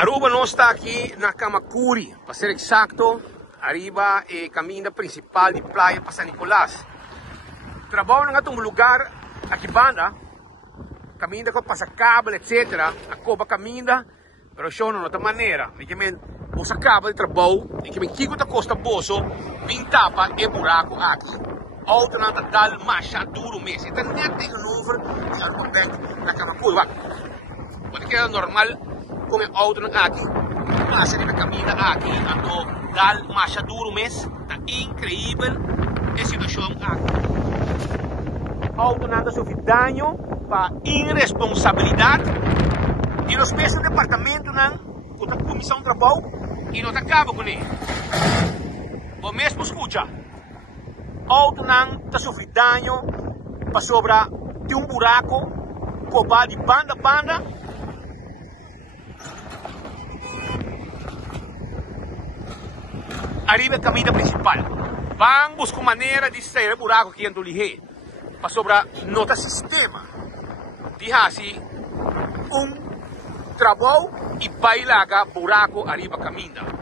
Aruba não está aqui na Camacuri, para ser exato, arriba é caminho principal de praia para San Nicolás. Trabalho em um lugar aqui banda, caminho com passacável, etc. A coba caminho, mas eu não de outra maneira. E que me usa cabo de trabalho, e que me kiko da costa boso, pintapa e buraco aqui. Outro não dal macha duro mês. Então nem tem over de algo na Camacuri, va. Pode que é normal como outro aqui, mas ele caminha aqui, ando dal macha duro mês, tá incrível a situação aqui. Outro nada sofre dano para irresponsabilidade e os pesos do departamento não, com a comissão de trabalho e não acaba com ele. O mesmo escuta, outro não sofre dano para sobra de buraco, copa de banda. Arriba a caminho principal. Vamos buscar maneira de sair do buraco que ando ligeiro. Para sobrar nota sistema. Diz assim, trabalho e bailaga buraco arriba a caminho.